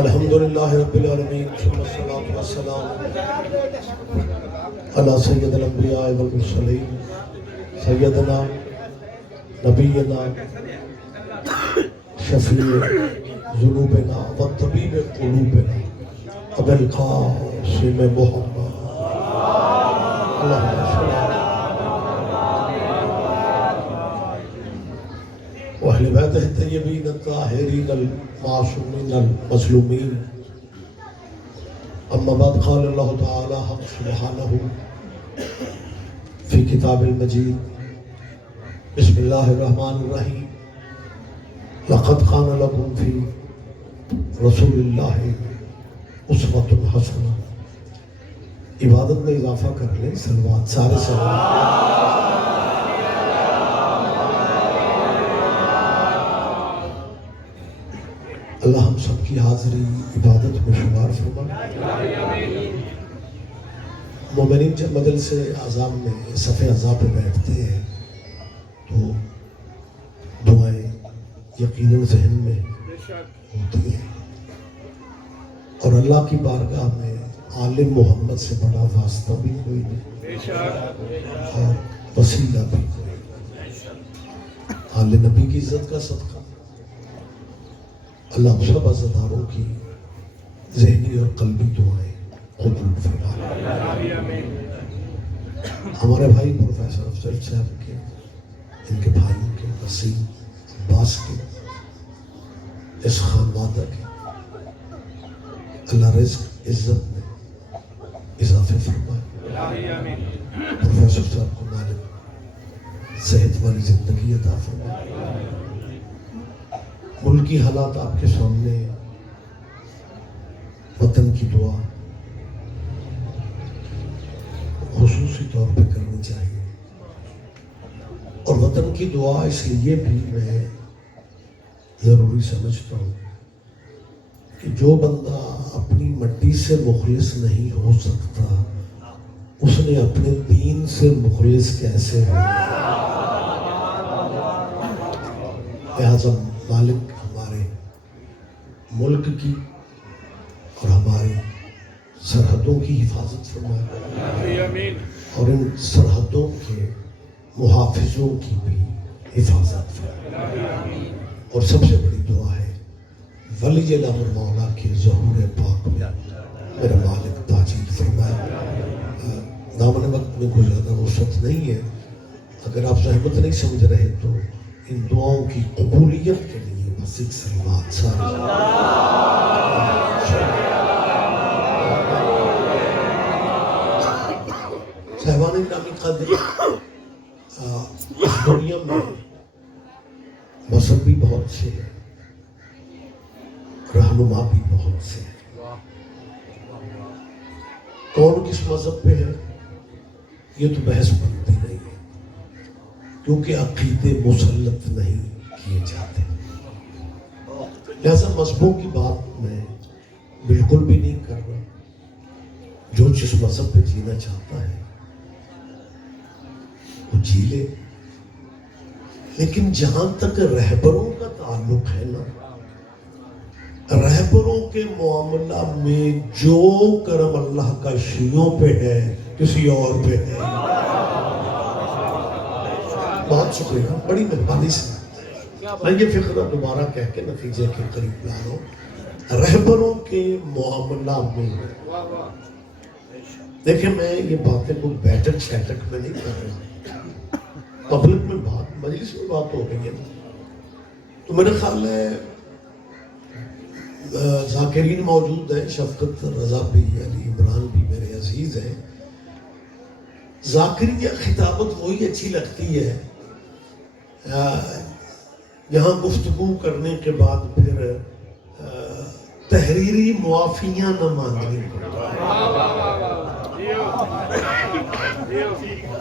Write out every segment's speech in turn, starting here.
الحمدللہ رب العالمین ثم الصلاة والسلام علی سید الانبیاء والمرسلین سیدنا نبینا شفیع ذنوبنا والطبیب قلوبنا ابی القاسم محمد اللہم صلی وأهل بيته الطيبين الطاهرين المعصومين المظلومين. أما بعد قال الله تعالى حق سبحانه في كتاب المجيد بسم الله الرحمن الرحيم لقد كان لكم في رسول الله أسوة حسنة. عبادت میں اضافہ کر لیں صلوات سارے صلوات. اللہ ہم سب کی حاضری عبادت میں شمار فرمائے. مومنین جب مجلس اعظام میں صف اعضاء پہ بیٹھتے ہیں تو دعائیں یقیناً ذہن میں ہوتی ہیں اور اللہ کی بارگاہ میں عالم محمد سے بڑا واسطہ بھی کوئی نہیں اور وسیلہ بھی کوئی نہیں. آل نبی کی عزت کا صدقہ اللہ سب عزاداروں کی ذہنی اور قلبی دعائیں قبول فرمائے. ہمارے بھائی پروفیسر افضل صاحب کے، ان کے بھائیوں کے، وسیم عباس کے، اس خانوادہ کے اللہ رزق عزت میں اضافے فرمائے. پروفیسر صاحب کو مالک صحت والی زندگی عطا فرمائے. ملکی حالات آپ کے سامنے، وطن کی دعا خصوصی طور پہ کرنی چاہیے. اور وطن کی دعا اس لیے بھی میں ضروری سمجھتا ہوں کہ جو بندہ اپنی مٹی سے مخلص نہیں ہو سکتا اس نے اپنے دین سے مخلص کیسے ہو. لہٰذا مالک ہمارے ملک کی اور ہماری سرحدوں کی حفاظت فرمائے اور ان سرحدوں کے محافظوں کی بھی حفاظت فرمائے. اور سب سے بڑی دعا ہے ولی الامر مولا کے ظہور پاک میں میرا مالک تاجیل فرمائے. دامن وقت میں کوئی زیادہ وسعت نہیں ہے. اگر آپ زحمت نہیں سمجھ رہے تو ان دعاؤں کی قبولیت کے لیے بس ایک صلوات سارے. صاحبان گرامی قدر، اس دنیا میں مذہب بھی بہت سے ہیں، رہنما بھی بہت سے ہیں. کون کس مذہب پہ ہے یہ تو بحث بنتی نہیں ہے کیونکہ عقیدے مسلط نہیں کیے جاتے. لہذا مذہبوں کی بات میں بالکل بھی نہیں کر رہا. جو جس مذہب پہ جینا چاہتا ہے وہ جی لے. لیکن جہاں تک رہبروں کا تعلق ہے نا، رہبروں کے معاملہ میں جو کرم اللہ کا شیعوں پہ ہے کسی اور پہ ہے. بہت شکریہ، بڑی مہربانی سے میں یہ فقرہ دوبارہ کہہ کے نتیجے کے قریب لا رہا ہوں. رہبروں کے معاملہ میں دیکھیں، میں یہ باتیں کوئی بیٹھک شیٹک میں نہیں کر رہا، پبلک میں بات، مجلس میں بات ہو گئی ہے. تو میرے خیال ہے ذاکرین موجود ہیں، شفقت رضا بھی، علی عمران بھی میرے عزیز ہیں. ذاکریہ خطابت وہی اچھی لگتی ہے یہاں گفتگو کرنے کے بعد پھر تحریری معافیاں نہ مانگنی پڑتی.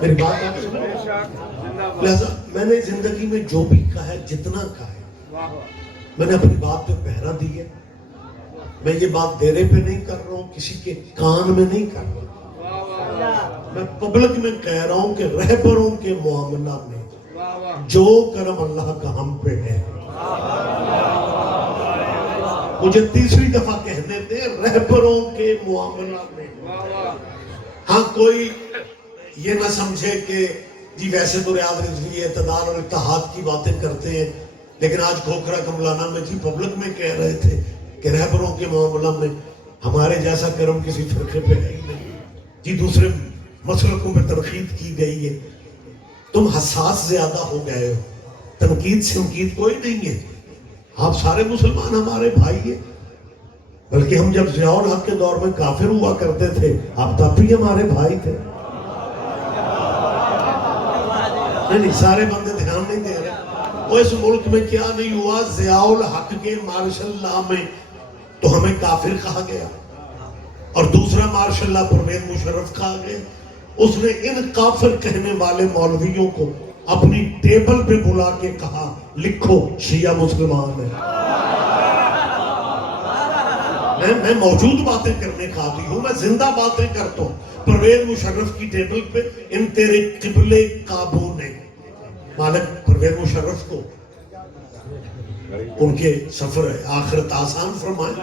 میری بات آپ سنیں. لہذا میں نے زندگی میں جو بھی کہا ہے، جتنا کہا ہے، میں نے اپنی بات پہ پہرا دی ہے. میں یہ بات دیرے پہ نہیں کر رہا ہوں، کسی کے کان میں نہیں کر رہا. میں پبلک میں کہہ رہا ہوں کہ رہبروں کے معاملہ میں جو کرم اللہ کا ہم پہ ہے مجھے تیسری دفعہ کہنے دیں رہبروں کے معاملہ میں. ہاں کوئی یہ نہ سمجھے کہ جی ویسے تو ریاض رضوی اعتدال اور اتحاد کی باتیں کرتے ہیں، لیکن آج کھوکھرا کملانا میں جی پبلک میں کہہ رہے تھے کہ رہبروں کے معاملہ میں ہمارے جیسا کرم کسی فرقے پہ ہے ہی نہیں جی، دوسرے مسلکوں پہ تنقید کی گئی ہے. تم حساس زیادہ ہو گئے ہو، تنقید سے امید کوئی نہیں ہے. آپ سارے مسلمان ہمارے بھائی ہیں، بلکہ ہم جب ضیاء الحق کے دور میں کافر ہوا کرتے تھے آپ تب بھی ہمارے بھائی تھے. نہیں سارے بندے دھیان نہیں دے رہے. وہ اس ملک میں کیا نہیں ہوا، ضیاء الحق کے مارشل لا میں تو ہمیں کافر کہا گیا، اور دوسرا مارشل اللہ پرویز مشرف کہا گیا. اس نے ان کافر کہنے والے مولویوں کو اپنی ٹیبل پہ بلا کے کہا لکھو شیعہ مسلمان ہے. میں موجود باتیں کرنے کا عادی ہوں، میں زندہ باتیں کرتا ہوں. پرویز مشرف کی ٹیبل پہ ان تیرے قبلے کعبوں نے مالک پرویز مشرف کو ان کے سفر آخرت آسان فرمائے.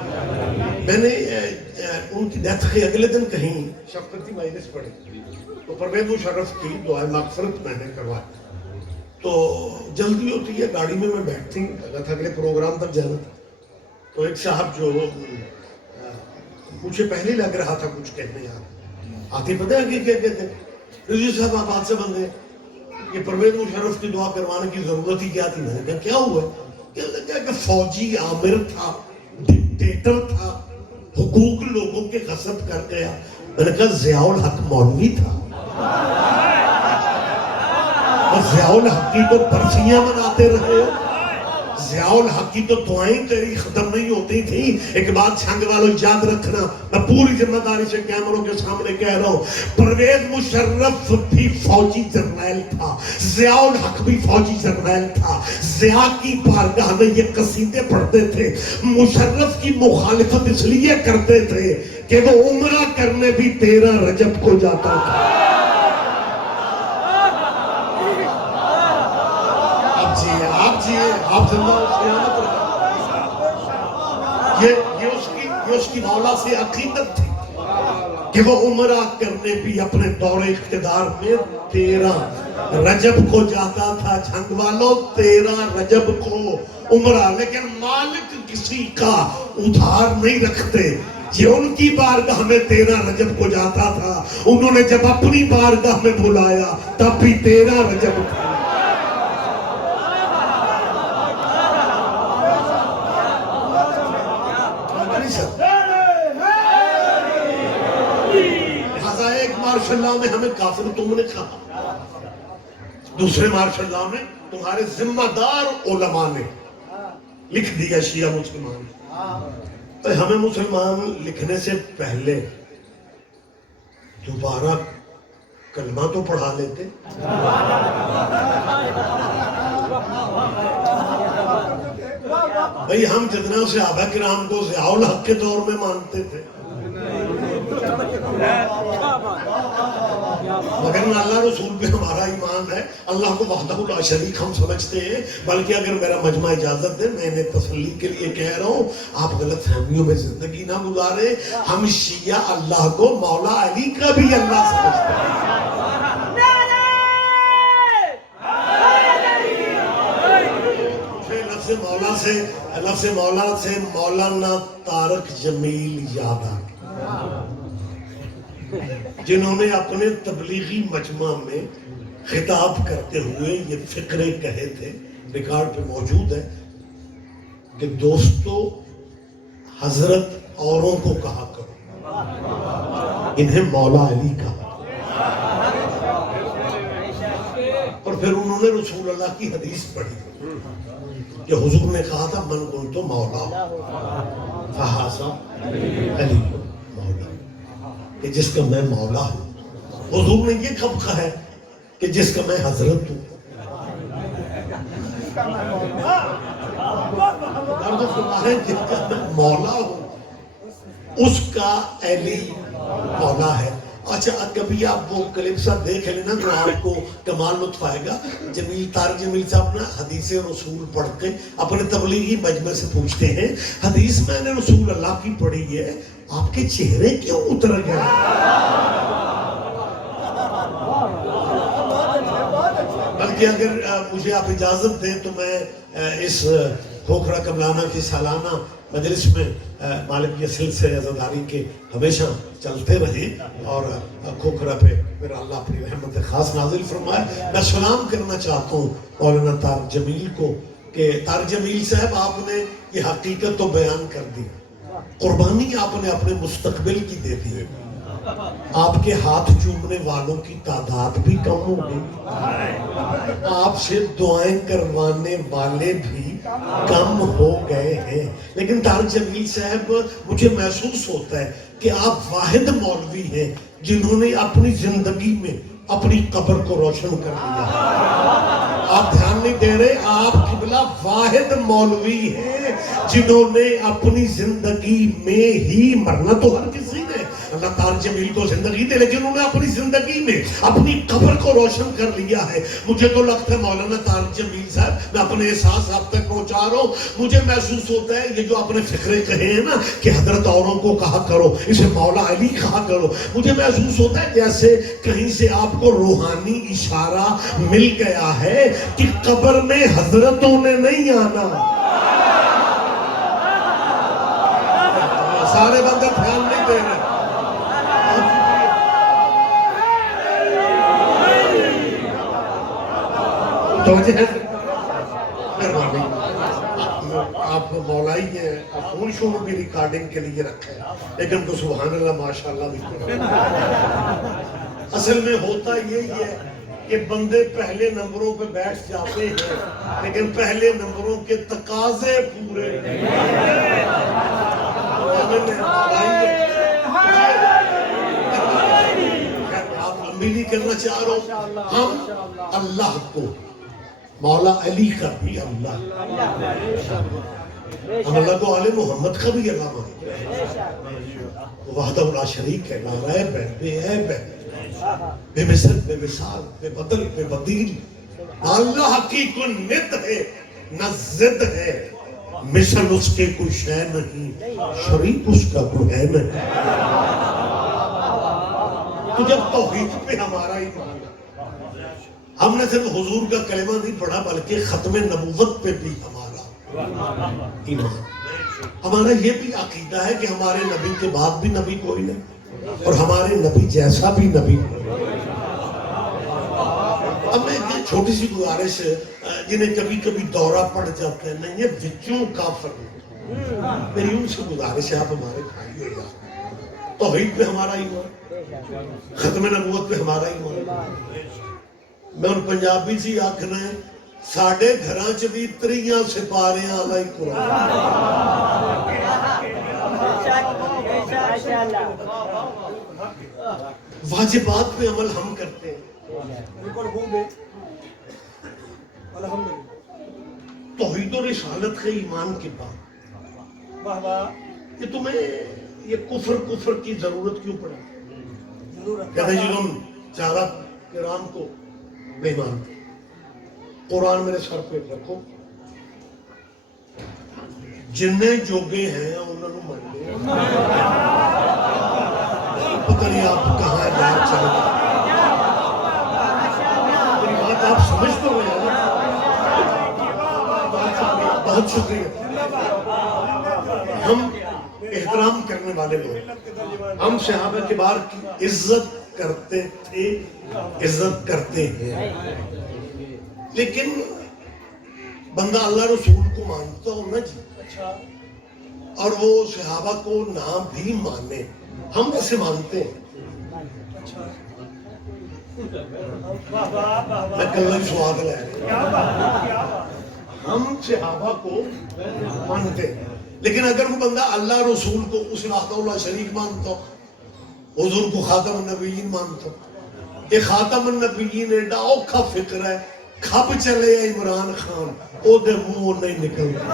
میں نے ان کی ڈیتھ کے اگلے دن کہیں شفقتی مجلس پڑھی تو پرویز مشرف کی دعائے مغفرت میں نے کروائی. تو جلدی ہوتی ہے گاڑی میں بیٹھتی ہوں، لگا تھا اگلے پروگرام تک جانا تھا. تو ایک صاحب جو مجھے پہلے لگ رہا تھا کچھ کہنے آتے پتہ ہے کہ کیا کہتے ہیں رضوی صاحب آپ ہاتھ سے بندے یہ پرویز مشرف کی دعا کروانے کی ضرورت ہی کیا تھی. میں نے کہا کیا ہوا؟ کہنے لگا کہ فوجی عامر تھا، ڈکٹیٹر تھا، حقوق لوگوں کے غصب کر گیا. میں نے کہا ضیاء الحق مولوی تھا، ضیاء الحق کی تو برسیاں مناتے رہے ہو، ضیاء الحق کی تو دعائیں تیری ختم نہیں ہوتی تھی. ایک بات چھنگ والوں یاد رکھنا، میں پوری ذمہ داری سے کیمروں کے سامنے کہہ رہا ہوں، پرویز مشرف بھی فوجی جرنیل تھا، ضیاء الحق بھی فوجی جرنیل تھا. ضیاء کی بارگاہ میں یہ قصیدے پڑھتے تھے. مشرف کی مخالفت اس لیے کرتے تھے کہ وہ عمرہ کرنے بھی 13 رجب کو جاتا تھا. آپ زندہ یہ اس کی مولا سے عقیدت تھی کہ وہ عمرہ کرنے بھی اپنے دور اقتدار میں 13 رجب کو جاتا تھا. جھنگ والوں 13 رجب کو عمرہ، لیکن مالک کسی کا ادھار نہیں رکھتے. یہ ان کی بارگاہ میں 13 رجب کو جاتا تھا. انہوں نے جب اپنی بارگاہ میں بلایا تب بھی 13 رجب تھا. مارشل اللہ میں ہمیں کافر تم نے کہا، دوسرے مارشل اللہ میں تمہارے ذمہ دار علماء نے لکھ دیا شیعہ مسلمان. تو ہمیں مسلمان لکھنے سے پہلے دوبارہ کلمہ تو پڑھا لیتے. بھئی ہم جتنا صحابہ کرام کو ضیاء الحق کے دور میں مانتے تھے، مگر اللہ رسول پہ ہمارا ایمان ہے. اللہ کو وحدہ لا شریک ہم سمجھتے ہیں. بلکہ اگر میرا مجمع اجازت دے میں نے تسلی کے لیے کہہ رہا ہوں، آپ غلط فہمیوں میں زندگی نہ گزارے. ہم شیعہ اللہ کو مولا علی کا بھی اللہ سمجھتے ہیں. لفظ مولا سے مولانا طارق جمیل یاد آ گیا، جنہوں نے اپنے تبلیغی مجمع میں خطاب کرتے ہوئے یہ فقرے کہے تھے، ریکارڈ پہ موجود ہے کہ دوستو حضرت اوروں کو کہا کرو، انہیں مولا علی کہا. اور پھر انہوں نے رسول اللہ کی حدیث پڑھی کہ حضور نے کہا تھا من قلت مولا فہذا علی مولا، کہ جس کا میں مولا ہوں. حضور نے یہ کب کہا ہے کہ جس کا میں حضرت ہوں. جس کا میں مولا ہوں اس کا علی مولا ہے. اچھا کبھی آپ وہ کلپ سا دیکھ لینا تو آپ کو کمال لطف آئے گا. جمیل طارق جمیل صاحب نا حدیث رسول پڑھ کے اپنے تبلیغی مجمع سے پوچھتے ہیں حدیث میں نے رسول اللہ کی پڑھی ہے آپ کے چہرے کیوں اتر گئے؟ بلکہ اگر مجھے آپ اجازت دیں تو میں اس کھوکھرا قبلانہ کی سالانہ مجلس میں مالک یہ سلسلے عزاداری کے ہمیشہ چلتے رہے اور کھوکھرا پہ میرا اللہ اپنی رحمت خاص نازل فرمائے. میں سلام کرنا چاہتا ہوں مولانا طارق جمیل کو کہ طارق جمیل صاحب آپ نے یہ حقیقت تو بیان کر دی, قربانی آپ نے اپنے مستقبل کی دے دی, آپ کے ہاتھ چومنے والوں کی تعداد بھی کم ہو گئی, آپ سے دعائیں کروانے والے بھی کم ہو گئے ہیں. لیکن طارق جمیل صاحب مجھے محسوس ہوتا ہے کہ آپ واحد مولوی ہیں جنہوں نے اپنی زندگی میں اپنی قبر کو روشن کر دیا. آپ دھیان نہیں دے رہے, آپ قبلہ واحد مولوی ہیں جنہوں نے اپنی زندگی میں ہی, مرنا تو ہر کسی نے, اللہ طارق جمیل کو زندگی دے, لیکن انہوں نے اپنی زندگی میں اپنی قبر کو روشن کر لیا ہے. مجھے تو لگتا ہے مولانا طارق جمیل صاحب, میں اپنے احساس آپ تک پہنچا رہا ہوں, مجھے محسوس ہوتا ہے یہ جو آپ نے فقرے کہے ہیں نا کہ حضرت اوروں کو کہا کرو, اسے مولا علی کہا کرو, مجھے محسوس ہوتا ہے جیسے کہیں سے آپ کو روحانی اشارہ مل گیا ہے کہ قبر میں حضرتوں نے نہیں آنا. سارے بندے دھیان نہیں دے رہے. آپ مولائی ہیں, آپ فون شو میں بھی ریکارڈنگ کے لیے رکھے, لیکن تو سبحان اللہ ماشاءاللہ بھی. اصل میں ہوتا یہی ہے کہ بندے پہلے نمبروں پہ بیٹھ جاتے ہیں لیکن پہلے نمبروں کے تقاضے پورے آپ لمبی نہیں کرنا چاہ رہا ہوں. ہم اللہ کو, مولا علی کا بھی اللہ, ہم اللہ کو آل محمد کا بھی اللہ مانتے ہیں. وحدہ لا شریک ہے, لا ریب ہے, بے عیب ہے, بے مثل, بے مثال, بے بدل, بے بدیل. اللہ کی کوئی ند ہے نہ ضد ہے, مثل اس کے کوئی شے نہیں, شریک اس کا کوئی ہے نہیں. تو جب توحید پہ ہمارا ایمان, ہم نے صرف حضور کا کلمہ نہیں پڑھا بلکہ ختم نبوت پہ بھی ہمارا ایمان, ہمارا یہ بھی عقیدہ ہے کہ ہمارے نبی کے بعد بھی نبی کوئی نہیں اور ہمارے نبی جیسا بھی نبی کوئی. اب میں ایک چھوٹی سی گزارش, جنہیں کبھی کبھی دورہ پڑ جاتا ہے, نہیں یہ بچوں کافر نہیں, میری ان سے گزارش ہے, آپ ہمارے بھائی ہو جاتے, توحید پہ ہمارا ایمان, ختم نبوت پہ ہمارا ایمان. میں ان پنجابی سے آکھنا ہے ساڑھے گھراں چ بھی تریاں سپاریاں والا ہی قرآن. واجبات پہ عمل ہم کرتے ہیں, توحید و رسالت کے ایمان کے بعد کہ تمہیں یہ کفر کی ضرورت کیوں پڑا؟ کہتے ہیں جی تم چارہ کرام کو بے مانتے, قرآن میرے سر پہ رکھو, جنہیں جوگے ہیں انہوں نے مان لے. پتہ نہیں آپ کہاں بات چل رہی, میری بات آپ سمجھ تو رہے ہیں. بہت شکریہ. ہم احترام کرنے والے لوگ, ہم صحابہ کبار کی عزت کرتے تھے, عزت کرتے ہیں, لیکن بندہ اللہ رسول کو مانتا ہو نا جی, اور وہ صحابہ کو نہ بھی مانے, ہم ایسے مانتے ہیں. میں کل سواد لے رہا, ہم صحابہ کو مانتے ہیں, لیکن اگر وہ بندہ اللہ رسول کو اس وحدہ لا شریک مانتا ہو, حضور کو خاتم النبیین مانتا ہو, یہ خاتم النبیین ایڈا اوکھا فکر ہے, کھب چلے عمران خان او دے منہ نہیں نکلتا,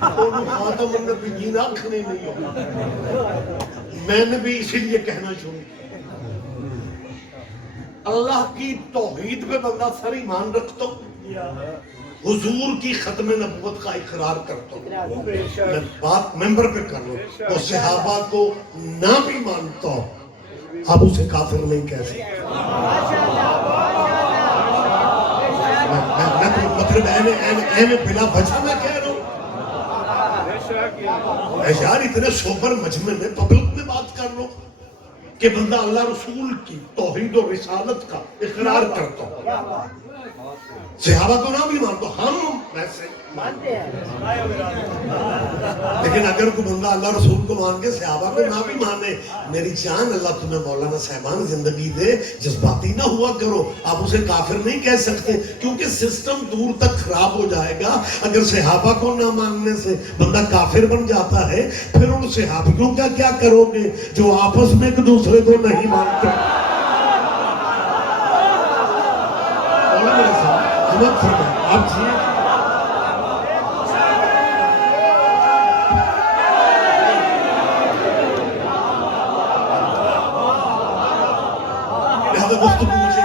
خاتم النبیین آنکھنے نہیں ہوگا. میں نے بھی اسی لیے کہنا شروع کیا، اللہ کی توحید پہ بندہ سر ایمان رکھتا ہوں، حضور کی ختم نبوت کا اقرار کرتا ہوں، میں بات ممبر پہ کر لوں تو صحابہ کو نہ بھی مانتا ہوں، اب اسے کافر نہیں کہہ سکتا۔ میں تو مطلب ایم بلا وجہ میں کہہ رہا ہوں، میں یار اتنے سوبر مجمع میں پبلک میں بات کر لوں کہ بندہ اللہ رسول کی توحید و رسالت کا اقرار کرتا ہوں، صحابہ کو نہ بھی مانتا، ہم ویسے مانتے ہیں، لیکن اگر کوئی بندہ اللہ رسول کو مان کے صحابہ کو نہ بھی مانے، میری جان اللہ تمہیں مولانا صاحبان زندگی دے، جذباتی نہ ہوا کرو، آپ اسے کافر نہیں کہہ سکتے کیونکہ سسٹم دور تک خراب ہو جائے گا۔ اگر صحابہ کو نہ ماننے سے بندہ کافر بن جاتا ہے، پھر ان صحابیوں کا کیا کرو گے جو آپس میں ایک دوسرے کو نہیں مانتے؟ آپ جی لہذا گفتگو مجھے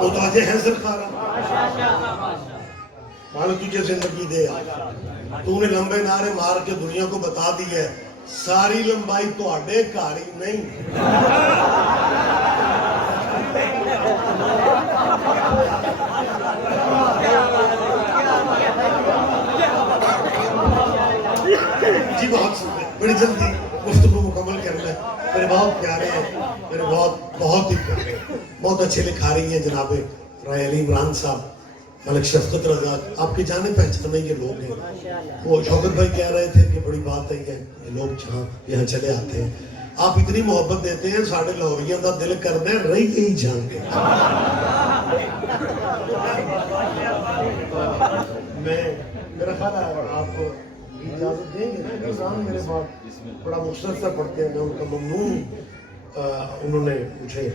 متوجہ ہیں سرکارہ، مانا تجھے زندگی دے، تو نے لمبے نعرے مار کے دنیا کو بتا دی ہے ساری لمبائی تو آڈے کاری نہیں۔ جی بہت سنتے بڑی جلدی گفتگو مکمل کرنا ہے، میرے بہت پیارے ہیں، میرے بہت ہی پیارے ہیں، بہت اچھے لکھا رہی ہیں جناب رائے علی عمران صاحب، ملک شفقت رضا، آپ کے جانے پہچانے یہ لوگ ہیں۔ وہ شوکت بھائی کہہ رہے تھے کہ بڑی بات ہے یہ لوگ جہاں یہاں چلے آتے ہیں، آپ اتنی محبت دیتے ہیں، ساڑھے لاہوریاں دا دل کرنا ہے رہی یہی جان کے۔ میرا خیال ہے آپ اجازت دیں گے نا، نظام میرے بعد بڑا مختصر پڑھتے ہیں، میں ان کا ممنون، انہوں نے مجھے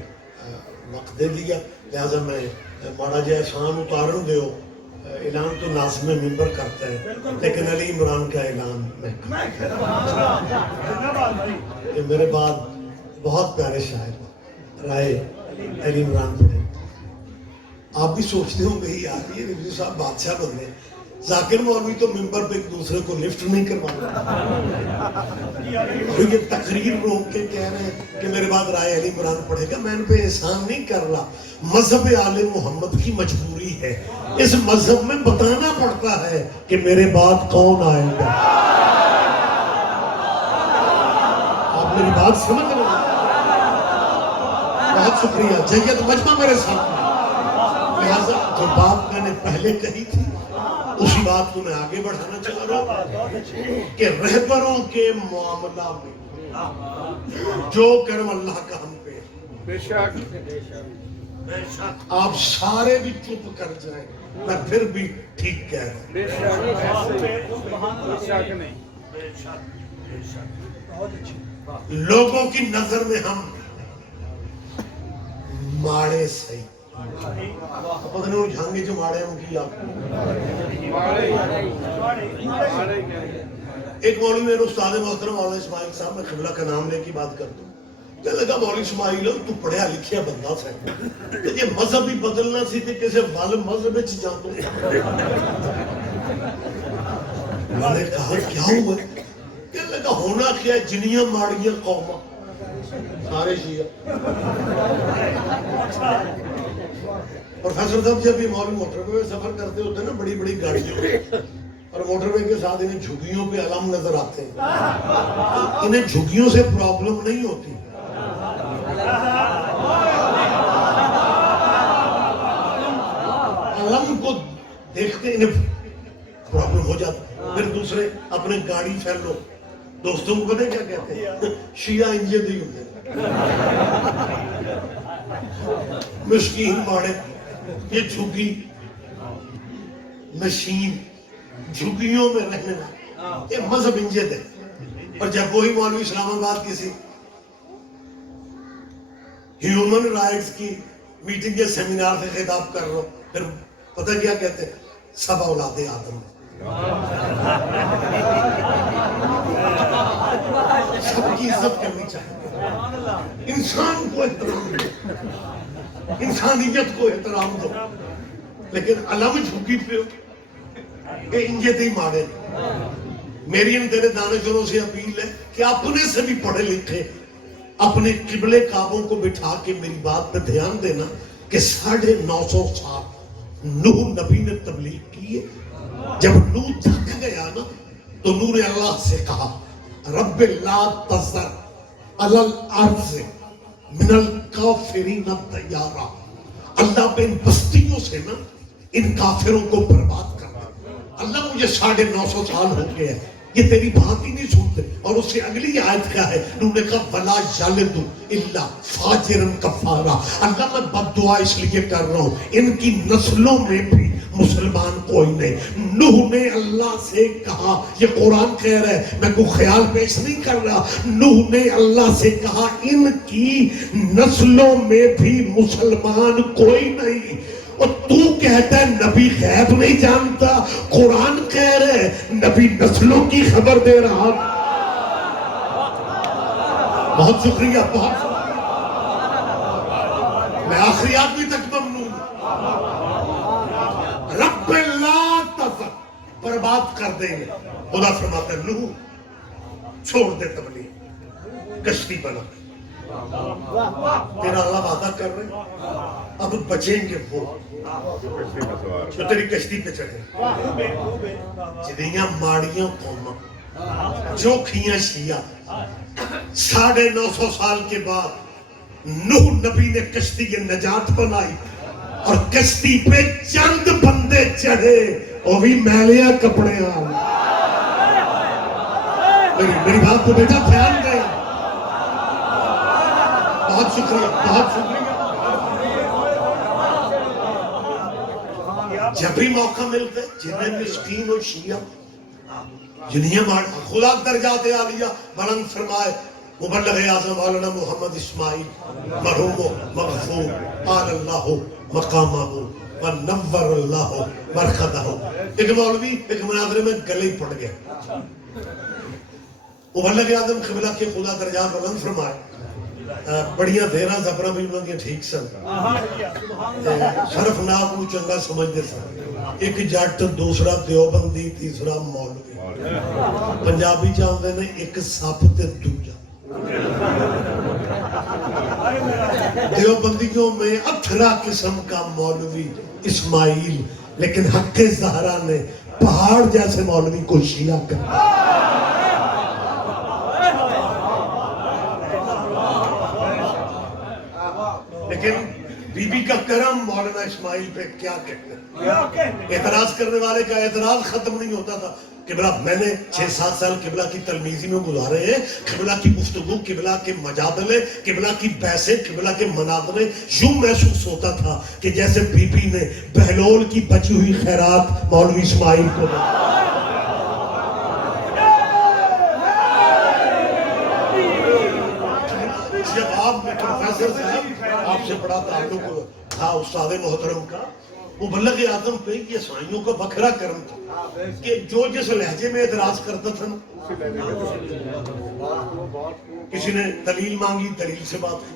وقت دے دیا، لہذا میں ماڑا جائے احسان اتارن دیو، اعلان تو ناظم ممبر کرتا ہے لیکن علی عمران کا اعلان میں کہ میرے بعد بہت پیارے شاعر رائے علی عمران پڑھے۔ آپ بھی سوچتے ہوں گے یار یہ رضوی صاحب بادشاہ بن گئے، ذاکر مولوی تو ممبر پہ ایک دوسرے کو لفٹ نہیں کروانا، یہ تقریر روک کے کہہ رہے ہیں کہ میرے بعد رائے علی عمران پڑھے گا، میں ان پہ احسان نہیں کر رہا، مذہب آل محمد کی مجبوری ہے، اس مذہب میں بتانا پڑتا ہے کہ میرے بعد کون آئے گا۔ آپ میری بات سمجھ رہے ہیں؟ بہت شکریہ، جیت مجمع میرے ساتھ، لہذا جو بات میں نے پہلے کہی تھی اسی بات کو میں آگے بڑھانا چاہ رہا ہوں کہ رہبروں کے معاملہ میں جو کرم اللہ کا ہم پہ بے شک آپ سارے بھی چپ کر جائیں، میں پھر بھی ٹھیک کہہ رہا ہوں۔ لوگوں کی نظر میں ہم ماڑے صحیح، پتہ نہیں جھانگے جو ماڑے ہوں کی آپ ایک مولوی میرے استاد محترم مولانا اسماعیل صاحب، میں قبلہ کا نام لے کی بات کرتا ہوں، کہنے لگا مولوی اسماعیل تو پڑھیا لکھیا بندہ سے یہ مذہب ہی بدلنا سی تھے کسے وال مذہب اچھ جاندو۔ میں نے کہا کیا ہوا؟ کہنے لگا ہونا کیا جنیاں ماڑیاں قومہ سارے شیعہ۔ پروفیسر صاحب جب یہ مولوی موٹر وے میں سفر کرتے ہوتے ہیں نا بڑی بڑی گاڑیوں اور موٹر وے کے ساتھ انہیں جھگیوں پہ علم نظر آتے ہیں، انہیں جھگیوں سے پرابلم نہیں ہوتی، علم کو دیکھتے انہیں پرابلم ہو جاتا۔ پھر دوسرے اپنے گاڑی پھیلو، دوستوں کو پتہ کیا کہتے ہیں؟ شیعہ انجے دی ہوتے مسکین ماڑے، یہ جھگی مشین جھگیوں میں رہنے یہ مذہب انجے دے. اور جب وہی مولوی اسلام آباد کسی ہیومن رائٹس کی میٹنگ کے سیمینار سے خطاب کر رہا ہو، پھر پتہ کیا کہتے ہیں؟ سب اولاد آدم. سب کی عزت کرنی چاہیے، انسان کو احترام دو، انسانیت کو احترام دو. لیکن علم جھوکی پہ کہ انجے تے ہی مارے. میری ان تیرے دانشوروں سے اپیل ہے کہ اپنے سے بھی پڑھے لکھے اپنے قبلے کعبوں کو بٹھا کے میری بات پہ دھیان دینا کہ 950 سال نوح نبی نے تبلیغ کی ہے. جب نوح تھک گیا نا تو نوح نے اللہ سے کہا رب لا تذر علی الارض من الکافرین دیارا، اللہ پہ ان بستیوں سے نا ان کافروں کو برباد کر دے. اللہ مجھے 950 سال ہو گئے ہیں، یہ تیری بات ہی نہیں سنتے. اور اس سے اگلی آیت کیا ہے؟ انہوں نے کہا وَلَا يَلِدُ إِلَّا فَاجِرًا كَفَّارًا. اللہ میں بد دعا اس لیے کر رہا ہوں، ان کی نسلوں میں بھی مسلمان کوئی نہیں. نوح نے اللہ سے کہا، یہ قرآن کہہ رہا ہے، میں کوئی خیال پیش نہیں کر رہا. نوح نے اللہ سے کہا ان کی نسلوں میں بھی مسلمان کوئی نہیں. اور تو کہتا ہے نبی غیب نہیں جانتا، قرآن کہہ رہے نبی نسلوں کی خبر دے رہا. بہت شکریہ، بہت شکریہ. میں آخری آدمی تک ممنون. رب لا تذر، برباد کر دیں گے. خدا فرماتا ہے نوح چھوڑ دے تبلیغ، کشتی بنا. تیرا اللہ وعدہ کر رہے اب بچیں گے وہ جو تیری کشتی پہ چڑھے. جدیاں ماڑیاں قوماں جو کھیاں شیعہ 950 سال کے بعد نوح نبی نے کشتی کے نجات بنائی اور کشتی پہ چند بندے چڑھے، وہ بھی میلیا کپڑے آئے. میری بات کو بیٹا دھیان دے. بہت شکریہ، بہت شکریہ. جب بھی موقع ملتے جنہیں مسکین و شیعہ جنہیں خدا درجات عالیہ بلند فرمائے. مبلغ اعظم مولانا محمد اسماعیل مرحوم و مغفور قال اللہ مقامہ ونور اللہ مرقدہ. ایک مولوی ایک مناظرے میں گلے پڑ گیا. مبلغ اعظم قبلہ کے خدا درجات بلند فرمائے بڑیاں دیراں زبراں بھی انہوں نے ٹھیک سن، شرف ناب کو چنگا سمجھتے سن. ایک جٹ دوسرا دیوبندی تیسرا مولوی. پنجابی چاہتے ہیں ایک سپ تے دوجا. دیوبندیوں میں اتھرا قسم کا مولوی اسماعیل، لیکن حق زہرا نے پہاڑ جیسے مولوی کو شیعہ کر. لیکن بی بی کا کرم مولانا اسماعیل پہ کیا کہتے ہیں. اعتراض کرنے والے کا اعتراض ختم نہیں ہوتا تھا. قبلہ میں نے 6-7 سال قبلہ کی تلمیذی میں گزارے ہیں. قبلہ کی گفتگو، قبلہ کے مجادلے، قبلہ کی بحثیں، قبلہ کے مناظرے، یوں محسوس ہوتا تھا کہ جیسے بی بی نے بہلول کی بچی ہوئی خیرات مولوی اسماعیل کو دے. جب آپ میں پروفیسر صاحب آپ سے بڑا تعلق تھا استاد محترم کا، مبلغ اعظم پہ یہ عیسائیوں کا بکھرا کرم تھا کہ جو جس لہجے میں اعتراض کرتا تھا نا، کسی نے دلیل مانگی دلیل سے بات کی،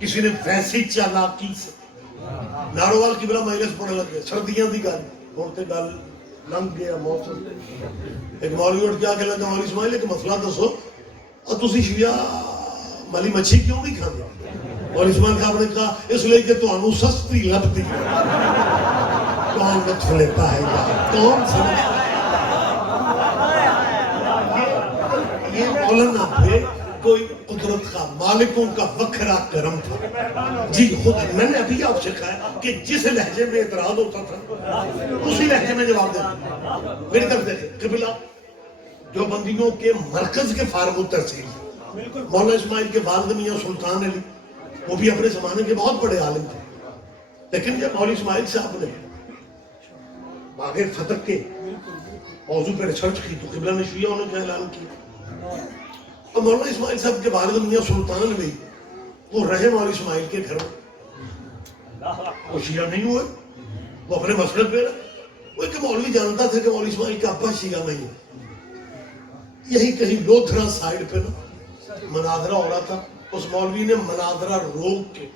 کسی نے ویسی چالاکی سے. ناروال کی بلا مجلس پڑھنے لگ گئے، سردیاں دی گل ہوتے گل لنگ گیا موسم. ایک مولوی اٹھ کے آ کے لگا مولوی اسماعیل ایک مسئلہ دسو، اور تسی شیعہ مالی مچھی کیوں نہیں کھاتے؟ اور اسماعیل صاحب نے کہا اس لیے کہ تو انو سستی لبتی. کون لطف لیتا ہے یار، کون سمجھتا ہے؟ یہ مولانا پہ کوئی قدرت کا مالکوں کا وکھرا کرم تھا. جی خود میں نے ابھی آپ سے کہا کہ جس لہجے میں اعتراض ہوتا تھا اسی لہجے میں جواب دیتا. میری طرف دیکھیں قبلہ جو بندیوں کے مرکز کے فارغ التحصیل مولانا اسماعیل کے والد میاں سلطان علی، وہ بھی اپنے زمانے کے بہت بڑے عالم تھے. لیکن جب مولانا اسماعیل صاحب نے آگے فتح کے موضوع پہ ریسرچ کی تو قبلہ نے شیعہ نے کیا اعلان کیا. اور مولانا اسماعیل صاحب کے والد میاں سلطان بھی وہ رہے مولانا اسماعیل کے گھر میں، وہ شیعہ نہیں ہوئے، وہ اپنے مسلک پہ رہے. وہ ایک مولوی جانتا تھا کہ مولانا اسماعیل کا ابا شیعہ نہیں ہے. یہی کہیں لودھرا سائیڈ پہ نا مناظرہ ہو رہا تھا، اس مولوی نے مناظرہ روک کے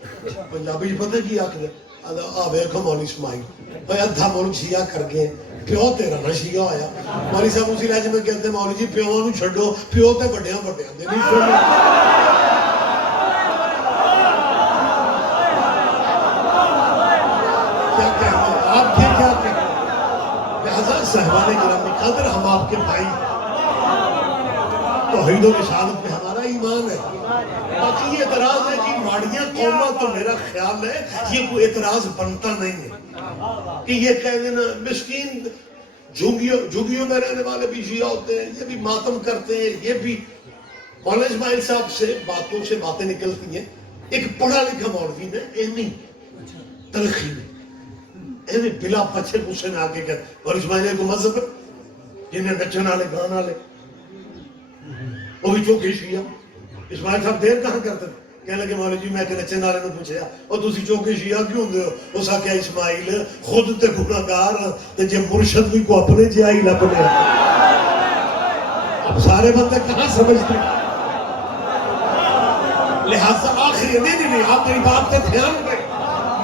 پنجابی پتہ کی آخر آ ویکھو مولانا اسماعیل بھائی ادھا ملک شیعہ کر گئے، پیو تیرا نہ شیعہ ہویا. مولوی صاحب اسی لہجے میں کہتے ہیں مولوی جی پیو نو چھڈو، پیو تے بڑیاں بڑیاں دے نہیں چھوڑو. کیا کہتے ہیں آپ کے کیا کہتے ہیں؟ لہذا صاحبان گرامی قدر ہم آپ کے بھائی، توحید و رسالت پہ ہمارا ایمان ہے. باقی یہ اعتراض ہے کہ ماڑیاں قومہ تو میرا خیال ہے یہ کوئی اعتراض بنتا نہیں ہے کہ یہ کہہ دینا مسکین جھگیوں میں رہنے والے بھی شیعہ ہوتے ہیں، یہ بھی ماتم کرتے ہیں. یہ بھی مولانا اسماعیل صاحب سے باتوں سے باتیں نکلتی ہیں. ایک پڑھا لکھا مولوی نے ایمی تلخی میں ایمی بلا پچھے پوچھے نے آگے کہتے مولانا اسماعیل کو مذہب ہے جنہیں نچن والے گانا والے وہ بھی چوکے شیعہ. اسماعیل صاحب دیر کہاں کرتے تھے؟ کہنے لگے مولانا جی میں کہ نچن والے نے پوچھا اور تسی چوکے شیعہ کیوں ہوندے ہو؟ اس آ کیا اسماعیل خود تے گناہگار تے جے مرشد بھی کو اپنے جائی لب لیا. اب سارے بندے کہاں سمجھتے ہیں؟ لہذا آخری نہیں آپ میری بات پہ دھیان دیں.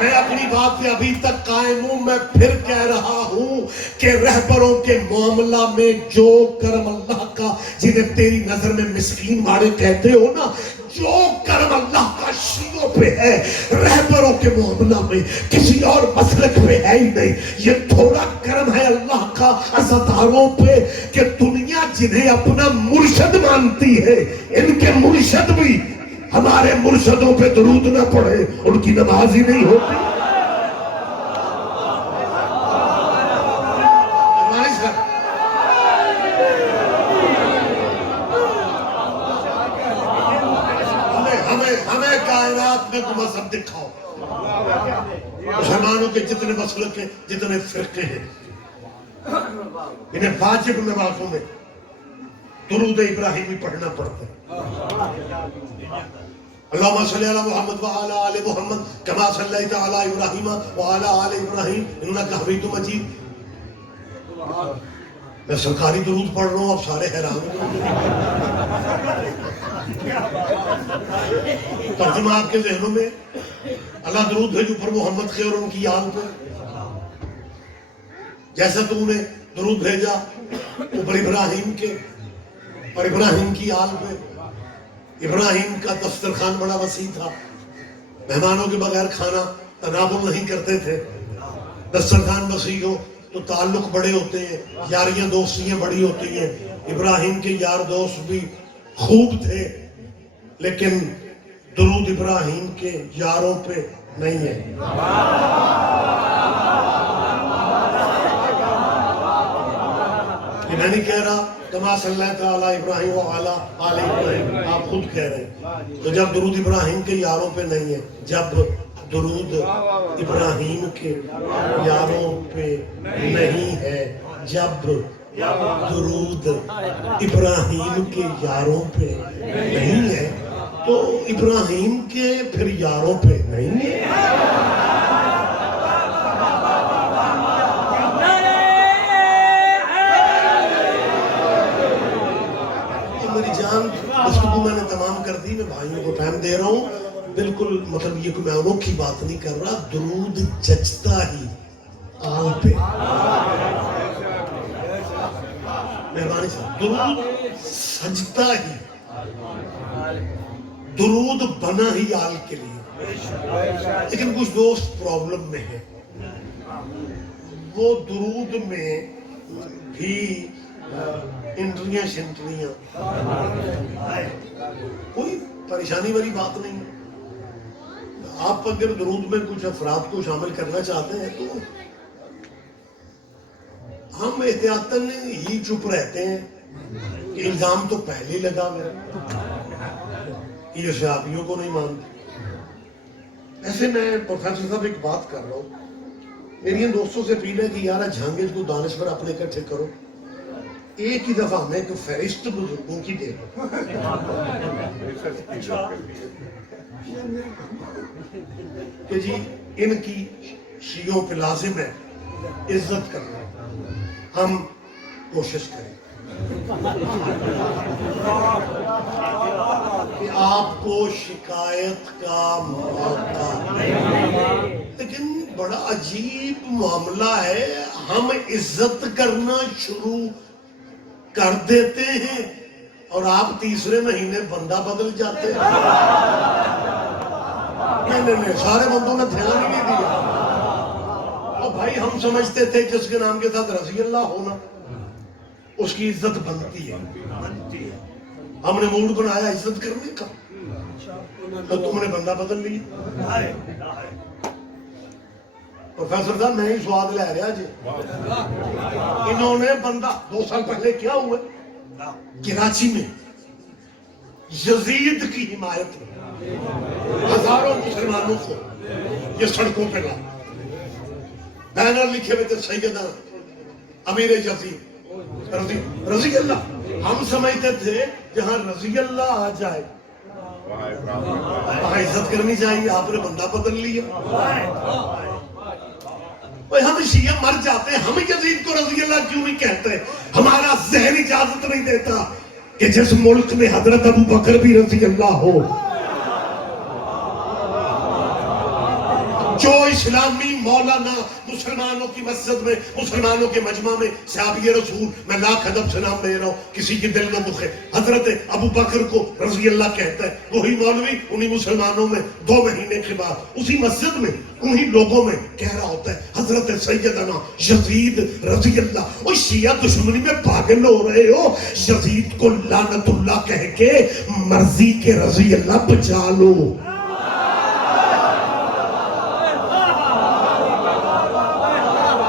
میں اپنی بات پہ ابھی تک قائم ہوں. میں پھر کہہ رہا ہوں کہ رہبروں کے معاملہ میں جو کرم اللہ کا جنہیں تیری نظر میں مسکین مارے کہتے ہو نا، جو کرم اللہ کا شیعوں پہ ہے رہبروں کے معاملہ میں کسی اور مسلک پہ ہے ہی نہیں. یہ تھوڑا کرم ہے اللہ کا عزاداروں پہ کہ دنیا جنہیں اپنا مرشد مانتی ہے ان کے مرشد بھی ہمارے مرشدوں پہ درود نہ پڑھے ان کی نماز ہی نہیں ہوتی. ہمیں کائنات میں کوئی مذہب دکھاؤ. مسلمانوں کے جتنے مسلک ہیں جتنے فرقے ہیں انہیں واجب نمازوں میں درود ابراہیمی پڑھنا پڑتا ہے. اللہم صلی علی محمد وعلی آل محمد کما صلیت علی ابراہیم وعلی آل ابراہیم انک حمید مجید. میں سرکاری درود پڑھ رہا ہوں، اب سارے حیران ترجمہ آپ کے ذہنوں میں اللہ درود بھیجو پر محمد کے اور ان کی آل پہ، جیسا تو نے درود بھیجا اوپر ابراہیم کے اور ابراہیم کی آل پہ. ابراہیم کا دسترخوان بڑا وسیع تھا، مہمانوں کے بغیر کھانا تناول نہیں کرتے تھے. دسترخوان وسیع ہو تو تعلق بڑے ہوتے ہیں، یاریاں دوستیاں بڑی ہوتی ہیں. ابراہیم کے یار دوست بھی خوب تھے لیکن درود ابراہیم کے یاروں پہ نہیں ہے. یہ میں نہیں کہہ رہا کما صلی اللہ علی ابراہیم وعلی آل ابراہیم، آپ خود کہہ رہے ہیں. تو جب درود ابراہیم کے یاروں پہ نہیں ہے، جب درود ابراہیم کے یاروں پہ نہیں ہے، جب درود ابراہیم کے یاروں پہ نہیں ہے تو ابراہیم کے پھر یاروں پہ نہیں ہے. میری جان اس کو میں نے تمام کر دی، میں بھائیوں کو ٹائم دے رہا ہوں. بالکل مطلب یہ کوئی میں انوکھی بات نہیں کر رہا، درود جچتا ہی آل پہ. مہربانی صاحب درود سجتا ہی، درود بنا ہی آل کے لیے. لیکن کچھ دوست پرابلم میں ہیں، وہ درود میں بھی انٹریاں شنٹریاں، کوئی پریشانی والی بات نہیں. آپ اگر درود میں کچھ افراد کو شامل کرنا چاہتے ہیں تو ہم احتیاطاً ہی چپ رہتے ہیں کہ الزام تو پہلے لگا ہوا یہ صحابیوں کو نہیں مانتے. ایسے میں پروفیسر صاحب ایک بات کر رہا ہوں، میری ان دوستوں سے اپیل ہے کہ یار جہانگیر کو دانشور اپنے اکٹھے کرو، ایک ہی دفعہ ہمیں ایک فہرست بزرگوں کی دے دو کہ جی ان کی شیعوں پہ لازم ہے عزت کرنا، ہم کوشش کریں کہ آپ کو شکایت کا موقع، لیکن بڑا عجیب معاملہ ہے، ہم عزت کرنا شروع کر دیتے ہیں اور آپ تیسرے مہینے بندہ بدل جاتے ہیں۔ نہیں، سارے بندوں نے دھیان ہی نہیں دیا۔ اور بھائی ہم سمجھتے تھے جس کے نام کے ساتھ رضی اللہ ہونا اس کی عزت بنتی ہے، ہم نے موڈ بنایا عزت کرنے کا تو تم نے بندہ بدل لیا۔ پروفیسر صاحب میں ہی سواد لے رہا جی، انہوں نے بندہ 2 سال پہلے کیا ہوا کراچی میں یزید کی حمایت میں ہزاروں مسلمانوں کو یہ سڑکوں پہ لا، بینر لکھے ہوئے تھے سیدنا امیر یزید رضی اللہ۔ ہم سمجھتے تھے جہاں رضی اللہ آ جائے وہاں عزت کرنی چاہیے، آپ نے بندہ بدل لیا۔ ہم شیعہ مر جاتے ہیں، ہم یزید کو رضی اللہ کیوں نہیں کہتے؟ ہمارا ذہن اجازت نہیں دیتا کہ جس ملک میں حضرت ابو بکر بھی رضی اللہ ہو، جو اسلامی مولانا مسلمانوں کی مسجد میں مسلمانوں کے مجمع میں صحابی رسول، میں لاکھ ادب سے نام لے رہا ہوں، کسی کی دل نہ دکھے، حضرت ابو بکر کو رضی اللہ کہتا ہے، وہی مولوی انہی مسلمانوں میں 2 مہینے کے بعد اسی مسجد میں انہی لوگوں میں کہہ رہا ہوتا ہے حضرت سیدنا یزید رضی اللہ۔ اور شیعہ دشمنی میں پاگل ہو رہے ہو، یزید کو لعنت اللہ کہہ کے مرضی کے رضی اللہ بچا لو۔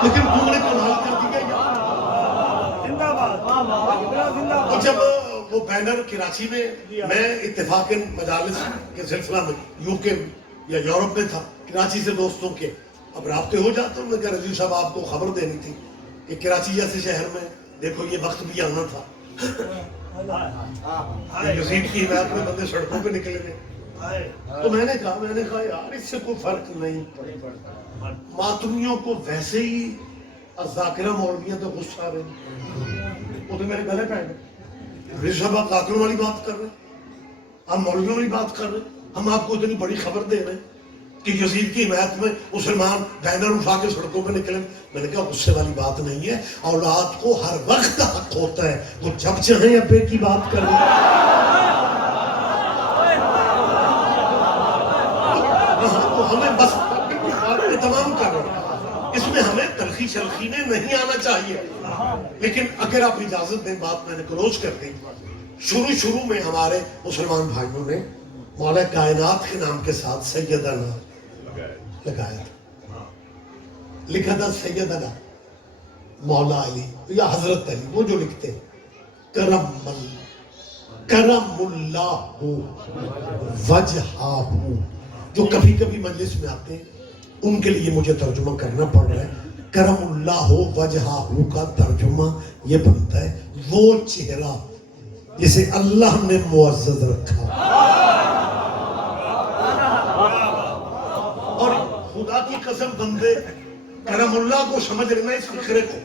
لیکن تم نے کمال کر دیا یار۔ اور جب وہ بینر کراچی میں اتفاقاً مجالس کے سلسلہ میں UK یا یورپ میں تھا، کراچی سے دوستوں کے اب رابطے ہو جاتے ہیں، میں کہا رضی صاحب آپ کو خبر دینی تھی کہ کراچی جیسے شہر میں دیکھو یہ وقت بھی آنا تھا، یزید کی حمایت میں بندے سڑکوں پہ نکلے گئے۔ تو میں نے کہا یار اس سے کوئی فرق نہیں پڑے، ماتمیوں کو ویسے ہی ذاکرہ مولویاں تو غصہ آ رہے، وہ تو میرے گلے پہ رضی صاحب قاتلوں والی بات کر رہے ہیں، ہم مولویوں والی بات کر رہے ہیں، ہم آپ کو اتنی بڑی خبر دے رہے ہیں کہ یزید کی حمایت میں مسلمان بینر اٹھا کے سڑکوں پہ نکلے۔ میں نے کہا غصے والی بات نہیں ہے، اولاد کو ہر وقت حق ہوتا ہے وہ جب چاہیں ابے کی بات کر رہے ہمیں بس تمام کر رہے ہیں، اس میں ہمیں تلخی شلخی میں نہیں آنا چاہیے۔ لیکن اگر آپ اجازت دیں بات میں نے کلوز کر دی، شروع میں ہمارے مسلمان بھائیوں نے مولا کائنات کے نام کے ساتھ سیدنا لگایا تھا، لکھا تھا سیدنا مولا علی یا حضرت علی، وہ جو لکھتے ہیں کرم اللہ وجہہ، جو کبھی کبھی مجلس میں آتے ہیں ان کے لیے مجھے ترجمہ کرنا پڑ رہا ہے۔ کرم اللہ وجہہ کا ترجمہ یہ بنتا ہے وہ چہرہ جسے اللہ نے معزز رکھا۔ اور خدا کی قسم بندے کرم اللہ کو سمجھ لینا اس فکرے کو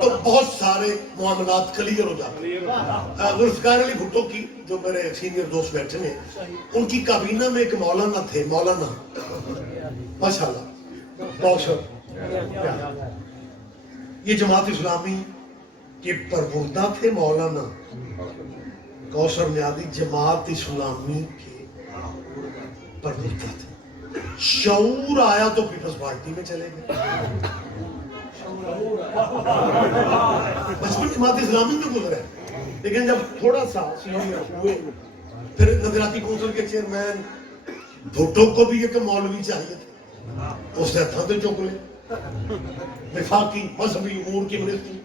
تو بہت سارے معاملات کلیئر ہو جاتے ہیں۔ ذوالفقار علی بھٹو کی جو میرے سینئر دوست بیٹھے ہیں، ان کی کابینہ میں ایک مولانا تھے، مولانا ماشاءاللہ یہ جماعت اسلامی کے پروردہ تھے، مولانا کوثر نیازی جماعت اسلامی کے پروردہ تھے۔ شعور آیا تو پیپلز پارٹی میں چلے گئے، بچپن جماعت اسلامی میں گزرے، لیکن جب تھوڑا سا سینئر ہوئے پھر نظراتی کونسل کے چیئرمین بھٹو کو بھی ایک مولوی چاہیے تھا، اس نے تھا تو چوکلے وفاقی مذہبی امور کی منسٹری۔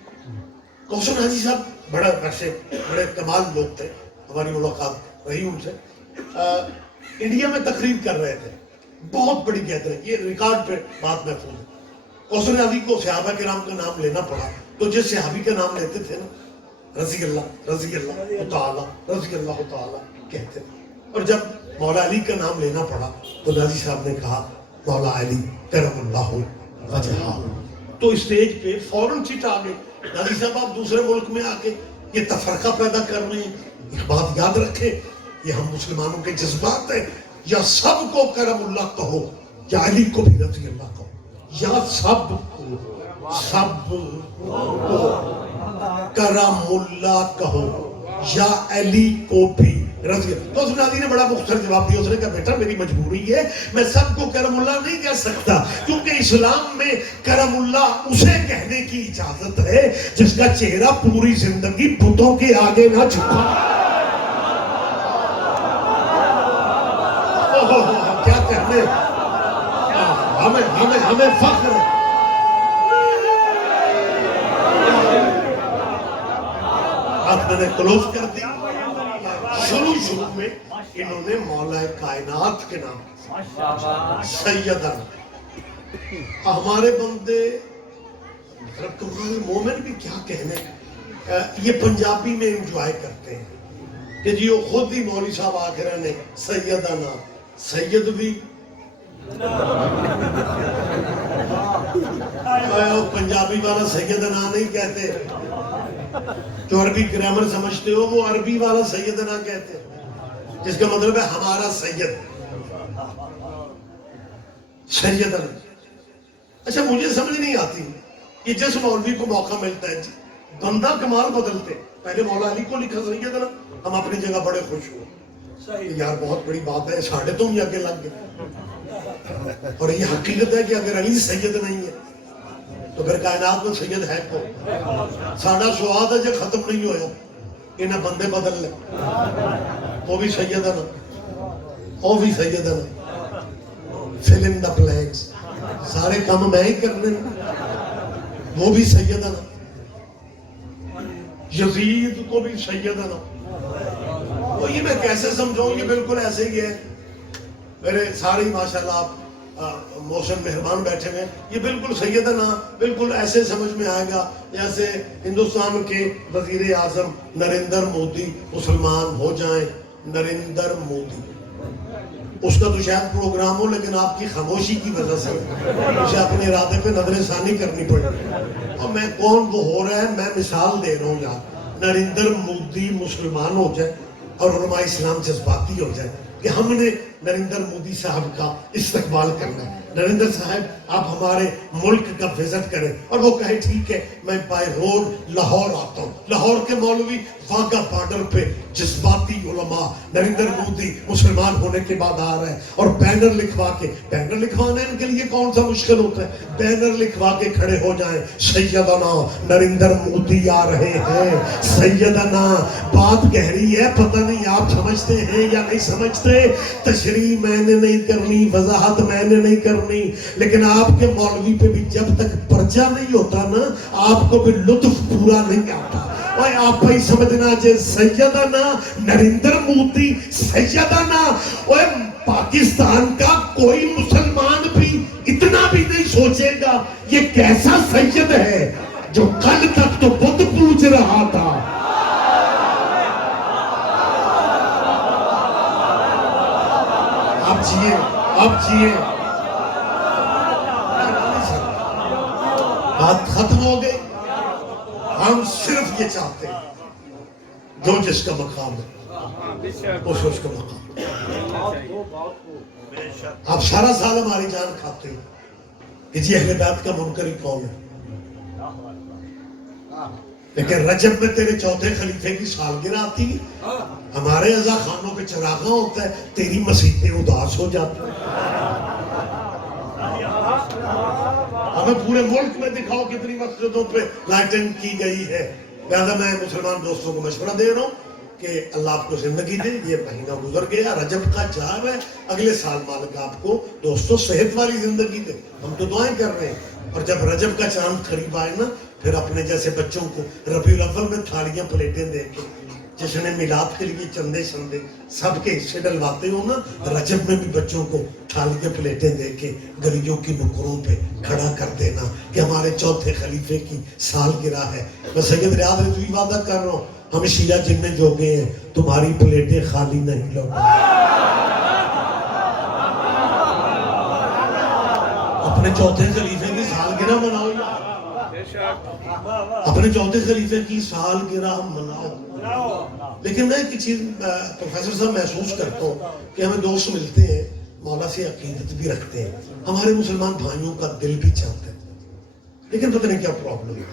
کوثر حاجی صاحب بڑے کمال لوگ تھے، ہماری ملاقات رہی ان سے، انڈیا میں تقریر کر رہے تھے، بہت بڑی گیدرنگ، یہ ریکارڈ پہ بات محفوظ ہے، حسن علی کو صحابہ کرام کا نام لینا پڑا تو جس صحابی کا نام لیتے تھے نا رضی اللہ تعالی کہتے تھے، اور جب مولا علی کا نام لینا پڑا تو ناظی صاحب نے کہا مولا علی کرم اللہ وجہہ، تو اسٹیج پہ فوراً چٹ آ گئے. ناظی صاحب آپ دوسرے ملک میں آ کے یہ تفرقہ پیدا کر رہے ہیں. ایک بات یاد رکھیں، یہ ہم مسلمانوں کے جذبات ہیں، یا سب کو کرم اللہ کہو یا علی کو بھی رضی اللہ کہو، یا سب کو کرم اللہ کہو یا علی کو بھی رضی اللہ. تو اس نادی نے بڑا مختصر جواب دیا. اس نے کہا بیٹا میری مجبوری ہے، میں سب کو کرم اللہ نہیں کہہ سکتا، کیونکہ اسلام میں کرم اللہ اسے کہنے کی اجازت ہے جس کا چہرہ پوری زندگی بتوں کے آگے نہ جھکا. کیا کہنے، ہمیں فخر ہے. آپ نے کلوز کر دی. شروع میں انہوں نے مولا کائنات کے نام سیدنا، ہمارے بندے مومن بھی کیا کہنے، یہ پنجابی میں انجوائے کرتے ہیں کہ جی وہ خود ہی مولوی صاحب آ کے رہنے سیدنا، سید بھی پنجابی والا سیدنا نہیں کہتے. جو عربی گرامر سمجھتے ہو وہ عربی والا سیدنا کہتے ہیں، جس کا مطلب ہے ہمارا سید سیدنا. اچھا مجھے سمجھ نہیں آتی کہ جس مولوی کو موقع ملتا ہے بندہ کمال بدلتے، پہلے مولا علی کو لکھا سیدنا، ہم اپنی جگہ بڑے خوش ہوئے یار بہت بڑی بات ہے، ساڑھے تم ہی آگے لگ گئے. اور یہ حقیقت ہے کہ اگر علی سید نہیں ہے تو پھر کائنات میں سید ہے کو. ساڑھا سواد ہے جو ختم نہیں ہویا، انہیں بندے بدل لے، وہ بھی سیدنا، وہ بھی سیدنا، fill in the blanks، سارے کام میں ہی کرنے، وہ بھی سیدنا. یزید کو بھی سیدنا. تو یہ میں کیسے سمجھوں، یہ بالکل ایسے ہی ہے. میرے سارے ماشاءاللہ آپ موسم مہربان بیٹھے ہیں، یہ بالکل سیدنا بالکل ایسے سمجھ میں آئے گا جیسے ہندوستان کے وزیر اعظم نریندر مودی مسلمان ہو جائیں. نریندر مودی، اس کا تو شاید پروگرام ہو لیکن آپ کی خاموشی کی وجہ سے اسے اپنے ارادے پہ نظر ثانی کرنی پڑے. اور میں کون وہ ہو رہا ہے، میں مثال دے رہا ہوں یار. نریندر مودی مسلمان ہو جائے اور علماء اسلام جذباتی ہو جائے کہ ہم نے نریندر مودی صاحب کا استقبال کرنا ہے. نریندر صاحب آپ ہمارے ملک کا وزٹ کریں، اور وہ کہے ٹھیک ہے میں بائی روڈ لاہور آتا ہوں. لاہور کے مولوی واگا بارڈر پہ جذباتی علماء نریندر مودی مسلمان ہونے کے بعد آ رہے ہیں اور بینر لکھوا کے، بینر لکھوانا ان کے لیے کون سا مشکل ہوتا ہے، بینر لکھوا کے کھڑے ہو جائیں سیدنا نریندر مودی آ رہے ہیں. سیدنا بات گہری ہے، پتہ نہیں آپ سمجھتے ہیں یا نہیں سمجھتے. تشریح میں نے نہیں کرنی، وضاحت میں نے نہیں کرنی، لیکن آپ کے مولوی پہ بھی جب تک پرچہ نہیں ہوتا نا آپ کو بھی لطف پورا نہیں آتا. اور آپ بھائی سمجھنا جے سیدنا نریندر مودی سیدنا، اور پاکستان کا کوئی مسلمان بھی اتنا بھی نہیں سوچے گا یہ کیسا سید ہے جو کل تک تو بت پوج رہا تھا. آپ جیے بات ختم ہو گئی. ہم صرف یہ چاہتے ہیں جو جس کا مقام ہے اس کا مقام. آپ سارا سال ہماری جان کھاتے ہیں کہ جی اہل بیت کا منکر کون ہے، لیکن رجب میں تیرے چوتھے خلیفے کی سالگرہ آتی ہے، ہمارے عزا خانوں پہ چراغاں ہوتا ہے، تیری مسیحیں اداس ہو جاتی ہیں. ہمیں پورے ملک میں دکھاؤ کتنی مسجدوں پہ لائٹنگ کی گئی ہے. لہذا میں مسلمان دوستوں کو مشورہ دے رہا ہوں کہ اللہ آپ کو زندگی دے. یہ مہینہ گزر گیا، رجب کا چار ہے، اگلے سال مالک آپ کو دوستوں صحت والی زندگی دے. ہم تو دعائیں کر رہے ہیں، اور جب رجب کا چاند قریب آئے نا پھر اپنے جیسے بچوں کو ربیع الاول میں تھالیاں پلیٹیں دے کے جشن میلاد کے لیے چندے شندے سب کے حصے ڈلواتے ہو نا، رجب میں بھی بچوں کو تھالیاں پلیٹیں دے کے گلیوں کی نکروں پہ کھڑا کر دینا کہ ہمارے چوتھے خلیفے کی سالگرہ ہے۔ میں سید ریاض رضوی وعدہ کر رہا ہوں، ہم شیعہ جن میں جو گئے ہیں تمہاری پلیٹیں خالی نہیں لوٹیں۔ اپنے چوتھے خلیفے کی سالگرہ مناؤ، اپنے چوتھے خلیفے کی سالگرہ مناؤ۔ لیکن میں ایک چیز پروفیسر صاحب محسوس کرتا ہوں کہ ہمیں دوست ملتے ہیں، مولا سے عقیدت بھی رکھتے ہیں، ہمارے مسلمان بھائیوں کا دل بھی چاہتا ہے، لیکن پتہ نہیں کیا پرابلم ہے،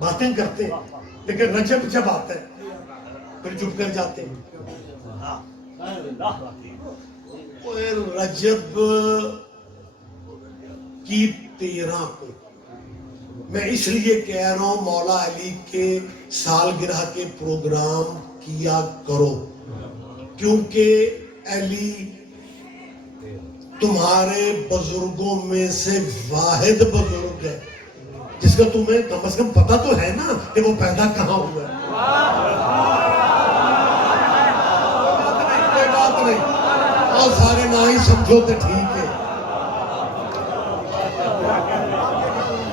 باتیں کرتے ہیں لیکن رجب جب آتا ہے پھر چپ کر جاتے ہیں۔ رجب کی 13 کو میں اس لیے کہہ رہا ہوں مولا علی کے سالگرہ کے پروگرام کیا کرو، کیونکہ علی تمہارے بزرگوں میں سے واحد بزرگ ہے جس کا تمہیں کم از کم پتہ تو ہے نا کہ وہ پیدا کہاں ہوا ہے۔ کوئی بات نہیں، اور سارے نہ ہی سمجھو تو ٹھیک ہے۔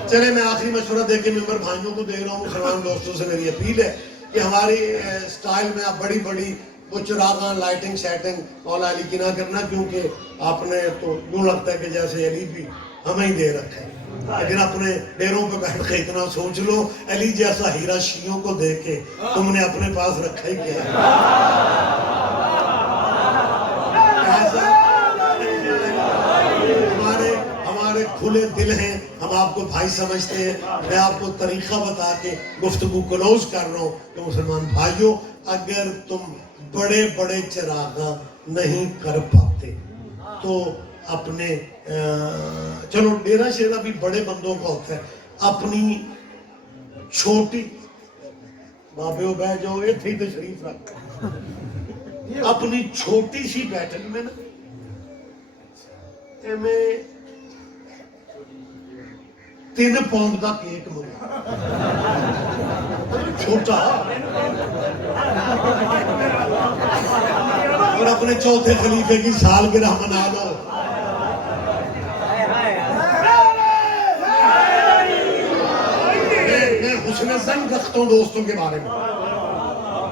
چلے میں آخری مشورہ دے کے ممبر بھائیوں کو دے رہا ہوں، مسلمان دوستوں سے میری اپیل ہے کہ ہماری سٹائل میں آپ بڑی بڑی وہ چراغاں لائٹنگ سیٹنگ مولا علی کی نہ کرنا، کیونکہ آپ نے تو یوں لگتا ہے کہ جیسے علی بھی ہمیں ہی دے رکھا ہے، لیکن اپنے ڈیروں پہ بیٹھ کے اتنا سوچ لو علی جیسا ہیرا شیعوں کو دے کے تم نے اپنے پاس رکھا ہی کیا ہے۔ ہمارے کھلے دل ہیں، ہم آپ کو بھائی سمجھتے ہیں۔ میں آپ کو طریقہ بتا کے گفتگو کلوز کر رہا ہوں کہ مسلمان بھائیوں، اگر تم بڑے بڑے چراغاں نہیں کر پاتے تو اپنے چلو ڈیرا شیرا بھی بڑے بندوں کا ہوتا ہے، اپنی چھوٹی بابے ہو بہ جو یہ تھی تشریف رکھ اپنی چھوٹی سی بیٹھک میں نا میں 3 پاؤنڈ کا کیک منگا، چھوٹا، اور اپنے چوتھے خلیفے کی سالگرہ منا لو۔ میں حسن ظن رکھتا ہوں دوستوں کے بارے میں،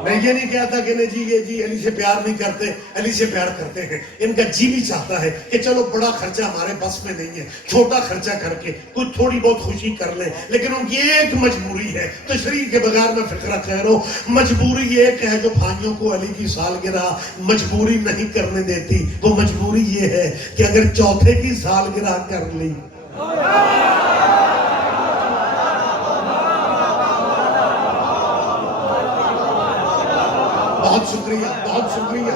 میں یہ نہیں کہتا کہ نہیں جی یہ جی علی سے پیار نہیں کرتے، علی سے پیار کرتے ہیں، ان کا جی بھی چاہتا ہے کہ چلو بڑا خرچہ ہمارے بس میں نہیں ہے، چھوٹا خرچہ کر کے کچھ تھوڑی بہت خوشی کر لیں، لیکن ان کی ایک مجبوری ہے، تشریح کے بغیر میں فکرہ کہہ رہا ہوں، مجبوری ایک ہے جو بھائیوں کو علی کی سالگرہ مجبوری نہیں کرنے دیتی، وہ مجبوری یہ ہے کہ اگر چوتھے کی سالگرہ کر لی بہت شکریہ، بہت شکریہ۔